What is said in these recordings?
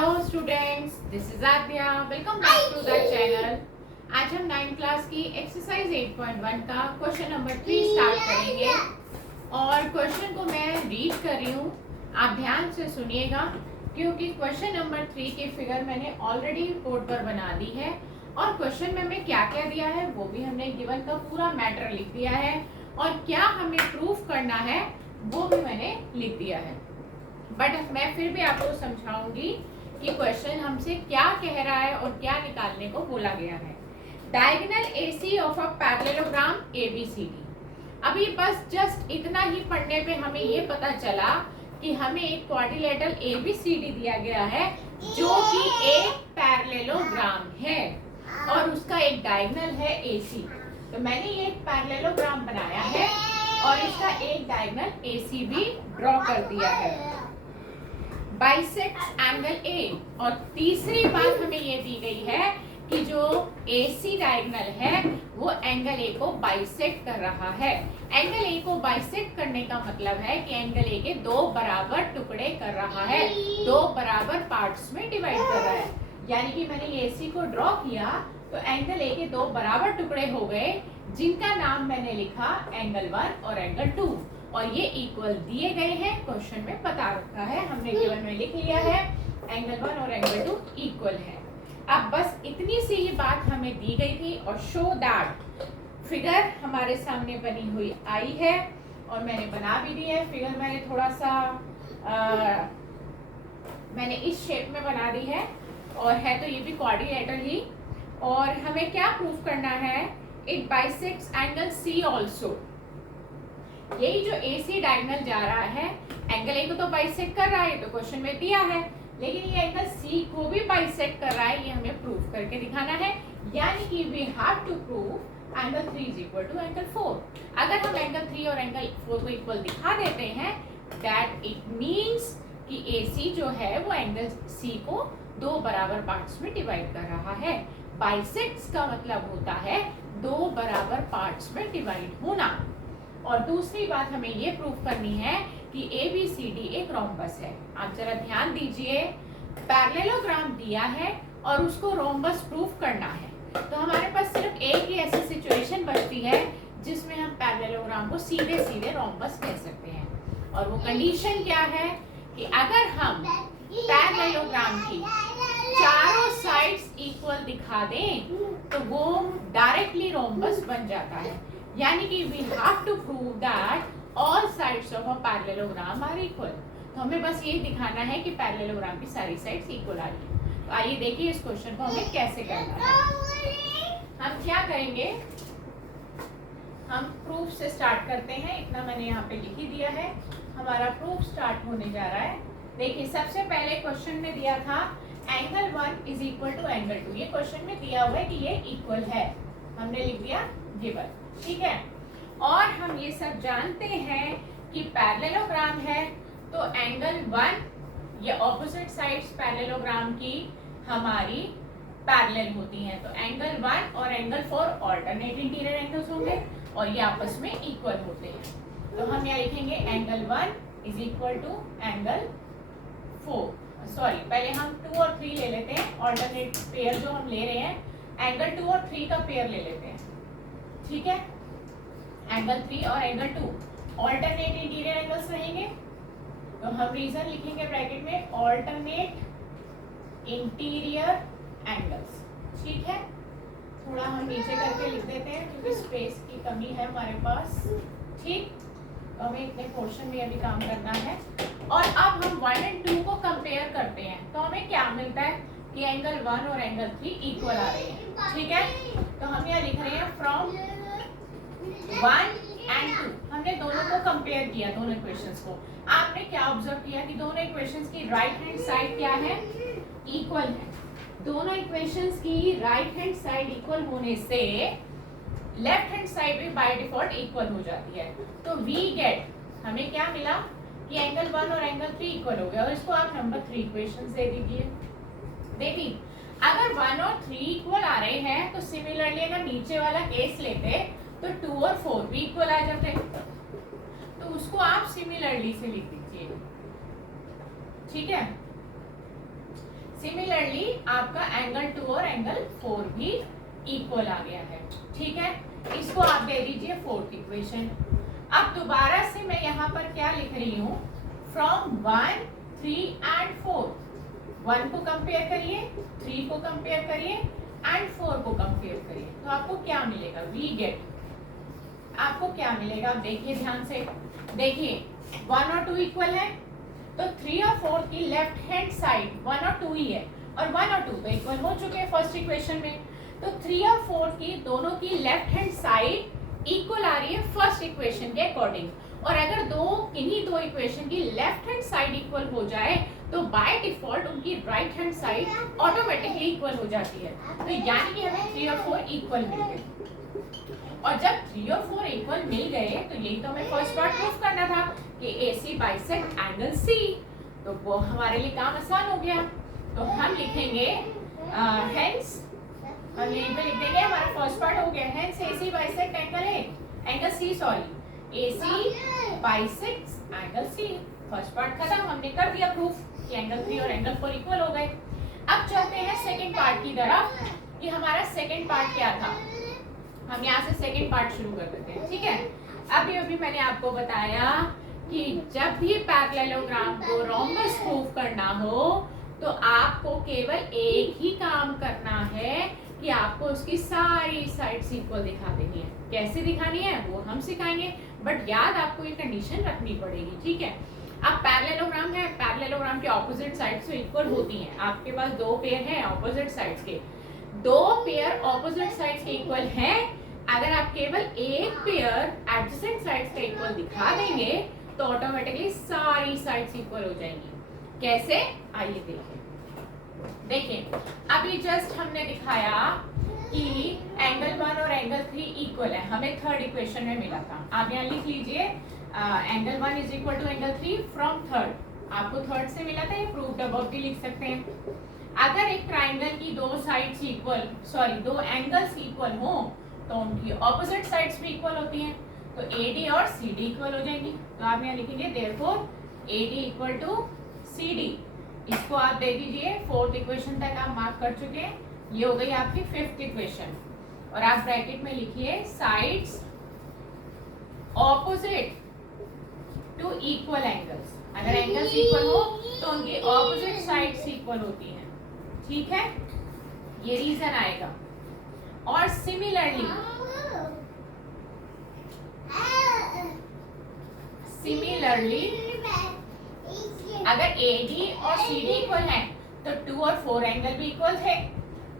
Hello students, this is Aadya. Welcome back to the channel. आज हम 9th class की exercise 8.1 का क्वेश्चन नंबर 3 स्टार्ट करेंगे और क्वेश्चन को मैं रीड कर रही हूँ। आप ध्यान से सुनिएगा क्योंकि क्वेश्चन नंबर 3 की फिगर मैंने ऑलरेडी बोर्ड पर बना दी है और क्वेश्चन में हमें क्या क्या दिया है वो भी हमने गिवन का पूरा मैटर लिख दिया है और क्या हमें प्रूफ करना है वो भी मैंने लिख दिया है। बट मैं फिर भी आपको समझाऊंगी कि क्वेश्चन हमसे क्या कह रहा है और क्या निकालने को बोला गया है। Diagonal AC of a parallelogram ABCD. अभी बस जस्ट इतना ही पढ़ने पे हमें ये पता चला कि हमें एक क्वाड्रिलेटरल एबीसीडी दिया गया है जो कि एक पैरेललोग्राम है और उसका एक डायगोनल है एसी। तो मैंने ये एक पैरेललोग्राम बनाया है और इसका एक डायगोनल एसी भी ड्रॉ कर दिया है। Bisects angle A. और तीसरी बात हमें ये दी गई है कि जो AC डायगोनल है वो एंगल ए को बाइसेक्ट कर रहा है। एंगल ए को बाइसेक्ट करने का मतलब है कि एंगल ए के दो बराबर टुकड़े कर रहा है, दो बराबर पार्ट्स में डिवाइड कर रहा है। यानी कि मैंने ये AC को ड्रॉ किया तो एंगल ए के दो बराबर टुकड़े हो गए जिनका नाम मैंने लिखा एंगल 1 और एंगल 2 और ये इक्वल दिए गए हैं। क्वेश्चन में बता रखा है, हमने गिवन में लिख लिया है एंगल 1 और एंगल 2 इक्वल है। अब बस इतनी सी ही बात हमें दी गई थी और शो दैट फिगर हमारे सामने बनी हुई आई है और मैंने बना भी दी है। फिगर मैंने थोड़ा सा मैंने इस शेप में बना दी है और है तो ये भी क्वाड्रिलेटरल ही। और हमें क्या प्रूफ करना है, it bisects angle C also. यही जो AC डायगोनल जा रहा है एंगल ए को तो बाइसेक्ट कर रहा है, तो क्वेश्चन में दिया है, लेकिन ये एंगल C को भी बाइसेक्ट कर रहा है, ये हमें प्रूफ करके दिखाना है। यानी कि we have to prove angle 3 is equal to angle 4। अगर हम एंगल 3 और एंगल 4 को इक्वल दिखा देते हैं दैट इट मींस कि AC जो है वो एंगल C को दो बराबर पार्ट्स में डिवाइड कर रहा है। बाइसेक्ट्स का मतलब होता है दो बराबर पार्ट्स में डिवाइड होना। और दूसरी बात हमें ये प्रूफ करनी है कि ABCD एक रोम्बस है। आप जरा ध्यान दीजिए, पैरेललोग्राम दिया है और उसको रोम्बस प्रूफ करना है, तो हमारे पास सिर्फ एक ही ऐसी सिचुएशन बचती है जिसमें हम पैरेललोग्राम को सीधे सीधे रोम्बस कह सकते हैं। और वो कंडीशन क्या है कि अगर हम पैरेललोग्राम की चारों साइड्स इक्वल दिखा दें तो वो डायरेक्टली रोम्बस बन जाता है। यानी कि we have to prove that all sides of a parallelogram are equal। तो हमें बस ये दिखाना है कि पैरेललोग्राम की सारी साइड्स इक्वल आ रही है। तो आइए देखिए इस क्वेश्चन को हमें कैसे करना है। हम क्या करेंगे, हम प्रूफ से स्टार्ट करते हैं। इतना मैंने यहाँ पे लिख ही दिया है, हमारा प्रूफ स्टार्ट होने जा रहा है। देखिए सबसे पहले क्वेश्चन में दिया था angle 1 is equal to angle 2। ये क्वेश्चन में दिया हुआ है कि ये इक्वल है, हमने लिख दिया गिवन, ठीक है। और हम ये सब जानते हैं कि पैरेललोग्राम है तो एंगल 1 ये ऑपोजिट साइड्स पैरेललोग्राम की हमारी पैरेलल होती हैं, तो एंगल 1 और एंगल 4 ऑल्टरनेट इंटीरियर एंगल्स होंगे और ये आपस में इक्वल होते हैं। तो हम यहाँ लिखेंगे angle 1 is equal to angle 4। Sorry, पहले हम 2 और 3 ले लेते हैं, ऑल्टरनेट पेयर जो हम ले रहे हैं एंगल 2 और 3 का पेयर ले लेते हैं, ठीक है। एंगल 3 और एंगल 2 ऑल्टरनेट इंटीरियर एंगल्स रहेंगे, तो हम रीजन लिखेंगे ब्रैकेट में ऑल्टरनेट इंटीरियर एंगल्स, ठीक है। थोड़ा हम नीचे करके लिख देते हैं क्योंकि स्पेस की कमी है हमारे पास, ठीक। तो हमें इतने पोर्शन में अभी काम करना है। और अब हम 1 और 2 को कंपेयर करते हैं तो हमें क्या मिलता है कि एंगल 1 और एंगल 3 इक्वल आ रहे हैं, ठीक है। तो हम यहाँ लिख रहे हैं फ्रॉम 1 and 2। हमने दोनों को कंपेयर किया, दोनों इक्वेशंस को। आपने क्या ऑब्जर्व किया कि दोनों इक्वेशंस की राइट हैंड साइड क्या है, इक्वल है। दोनों इक्वेशंस की राइट हैंड साइड इक्वल होने से लेफ्ट हैंड साइड भी बाय डिफॉल्ट इक्वल हो जाती है। तो वी गेट, हमें क्या मिला कि एंगल 1 और एंगल 3 इक्वल हो गया और इसको आप नंबर 3 इक्वेशंस दे दीजिए। देखिए अगर 1 और 3 इक्वल आ रहे हैं तो सिमिलरली अगर नीचे वाला केस लेते तो 2 और 4 भी इक्वल आ जाते, तो उसको आप सिमिलरली से लिख दीजिए, ठीक है। सिमिलरली आपका एंगल 2 और एंगल 4 भी इक्वल आ गया है, ठीक है। इसको आप दे दीजिए फोर्थ इक्वेशन। अब दोबारा से मैं यहाँ पर क्या लिख रही हूँ, फ्रॉम 1, 3 एंड 4। 1 को कंपेयर करिए, 3 को कंपेयर करिए एंड 4 को कंपेयर करिए, तो आपको क्या मिलेगा, वी गेट, आपको क्या मिलेगा, देखिए ध्यान से, देखिए 1 और 2 इक्वल है, तो 3 और 4 की लेफ्ट हैंड साइड 1 और 2 ही है, और 1 और 2 तो इक्वल हो चुके हैं फर्स्ट इक्वेशन में, तो 3 और 4 की दोनों की लेफ्ट हैंड साइड इक्वल आ रही है फर्स्ट इक्वेशन के अकॉर्डिंग। और अगर किन्हीं दो इक्वेशन की लेफ्ट हैंड साइड इक्वल हो जाए तो बाय डिफॉल्ट उनकी right hand side automatically equal हो जाती है। तो यानी कि हमें 3 और 4 इक्वल मिल गए, और जब 3 और 4 इक्वल मिल गए तो यही तो हमें फर्स्ट पार्ट प्रूफ करना था कि AC बाइसेक्ट एंगल C, तो वो हमारे लिए काम आसान हो गया। तो हम लिखेंगे हेंस, हम यहीं पे लिख देंगे, हमारा फर्स्ट पार्ट हो गया, hence AC bisect angle C, sorry AC bisects angle C। First part खत्म, हमने कर दिया प्रूफ कि एंगल 3 और एंगल 4 इक्वल हो गए। अब चलते हैं सेकंड पार्ट की तरफ कि हमारा सेकंड पार्ट क्या था। हम यहाँ से सेकंड पार्ट शुरू कर देते हैं, ठीक है। अभी मैंने आपको बताया कि जब भी पैरेललोग्राम को रोम्बस प्रूफ करना हो तो आपको केवल एक ही काम करना है कि आपको उसकी सारी साइड्स इक्वल दिखा देनी है। कैसे दिखानी है वो हम सिखाएंगे, बट याद आपको ये कंडीशन रखनी पड़ेगी, ठीक है। अब पैरेललोग्राम है, पैरेललोग्राम के ऑपोजिट साइड्स तो इक्वल होती हैं। आपके पास दो पेयर हैं ऑपोजिट साइड्स के, दो पेयर ऑपोजिट साइड्स के इक्वल हैं। अगर आप केवल एक पेयर एडजेसेंट साइड्स का इक्वल दिखा देंगे तो ऑटोमेटिकली सारी साइड्स इक्वल हो जाएंगी। कैसे, आइए देखिए अभी जस्ट हमने दिखाया कि एंगल 1 और एंगल 3 इक्वल है, हमें थर्ड इक्वेशन में मिला था। आप यहाँ लिख लीजिए angle 1 is equal to angle 3 from third, आपको थर्ड से मिला था, ये प्रूव्ड अबव भी लिख सकते हैं। अगर एक ट्राइंगल की दो साइड्स इक्वल, सॉरी दो एंगल्स इक्वल हो तो उनकी ऑपोजिट साइड्स भी इक्वल होती हैं, तो AD और CD इक्वल हो जाएंगी। तो आप यहाँ लिखेंगे therefore AD equal to CD। इसको आप दे दीजिए, फोर्थ इक्वेशन तक आप मार्क कर चुके हैं, ये हो गई आपकी फिफ्थ इक्वेशन। और आप ब्रैकेट में लिखिए sides opposite to equal angles. अगर एंगल्स इक्वल हो तो उनकी ऑपोजिट साइड्स इक्वल होती हैं, ठीक है, ये रीजन आएगा। और सिमिलरली अगर AD और CD इक्वल है तो 2 और 4 एंगल भी इक्वल थे,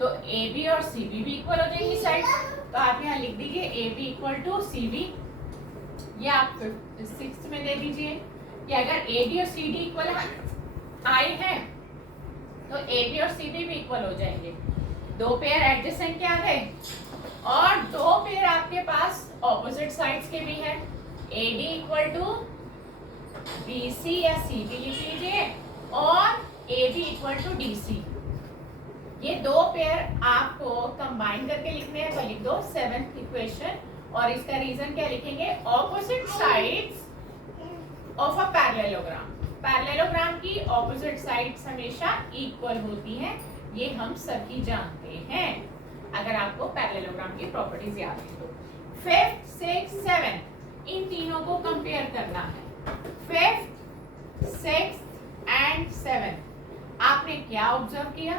तो AB और CB भी इक्वल हो जाएंगी साइड्स। तो आप यहाँ लिख दीजिए AB इक्वल टू CB, ये आप 6th में दे दीजिए कि अगर AD और CD इक्वल आए हैं तो AB और CB भी इक्वल हो जाएंगे। दो पेयर एडजेसेंट के आ गए और दो पेयर आपके पास ऑपोजिट साइड्स के भी हैं। AD इक्वल टू BC या CB लिख लीजिए और AB इक्वल टू DC। ये दो पेयर आपको कंबाइन करके लिखने हैं, तो लिख दो 7th इक्वेशन। और इसका रीजन क्या लिखेंगे, opposite sides of a parallelogram. Parallelogram की ऑपोजिट साइड्स हमेशा इक्वल होती हैं, ये हम सभी जानते हैं अगर आपको पैरेललोग्राम की प्रॉपर्टीज याद है तो। 5th, 6th, 7th इन तीनों को कंपेयर करना है। 5th, 6th एंड 7th आपने क्या ऑब्जर्व किया,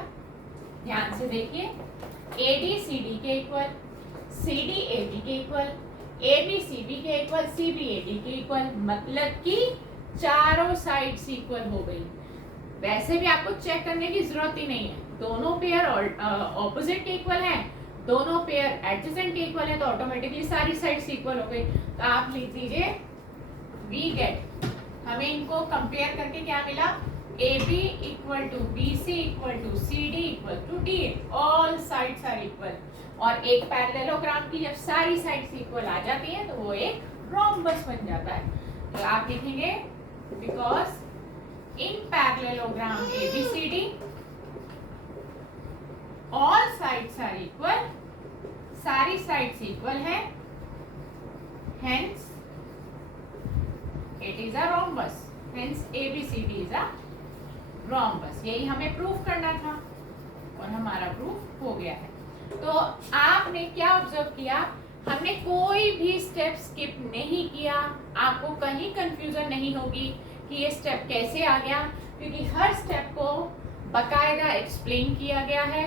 ध्यान से देखिए। AD CD के इक्वल, CD AB के इक्वल, AB CB के इक्वल, CB AD के इक्वल, मतलब कि चारों साइड्स इक्वल हो गई। वैसे भी आपको चेक करने की जरूरत ही नहीं है, दोनों पेयर ऑपोजिट के इक्वल हैं, दोनों पेयर एडजेसेंट के इक्वल है, तो ऑटोमेटिकली सारी साइड्स इक्वल हो गई। तो आप लिख दीजिए वी गेट, हमें इनको कंपेयर करके क्या मिला, AB equal to BC equal to CD equal to DA, all sides are equal. और एक पैरेललोग्राम की जब सारी साइड्स इक्वल आ जाती हैं तो वो एक रोम्बस बन जाता है। तो आप लिखेंगे because in parallelogram ABCD all sides are equal, सारी साइड्स इक्वल है, hence it is a rhombus, hence ABCD is a rhombus. यही हमें प्रूफ करना था और हमारा प्रूफ हो गया है। तो आपने क्या ऑब्जर्व किया, हमने कोई भी स्टेप स्किप नहीं किया। आपको कहीं कंफ्यूजन नहीं होगी कि ये स्टेप कैसे आ गया, क्योंकि हर स्टेप को बकायदा एक्सप्लेन किया गया है,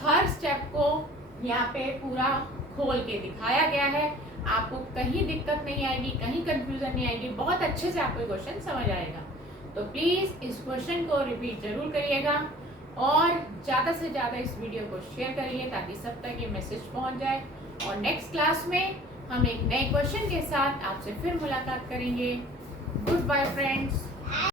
हर स्टेप को यहाँ पे पूरा खोल के दिखाया गया है। आपको कहीं दिक्कत नहीं आएगी, कहीं कंफ्यूजन नहीं आएगी, बहुत अच्छे से आपको क्वेश्चन समझ आएगा। तो प्लीज़ इस क्वेश्चन को रिपीट जरूर करिएगा और ज़्यादा से ज़्यादा इस वीडियो को शेयर करिए ताकि सब तक ये मैसेज पहुंच जाए। और नेक्स्ट क्लास में हम एक नए क्वेश्चन के साथ आपसे फिर मुलाकात करेंगे। Good bye friends.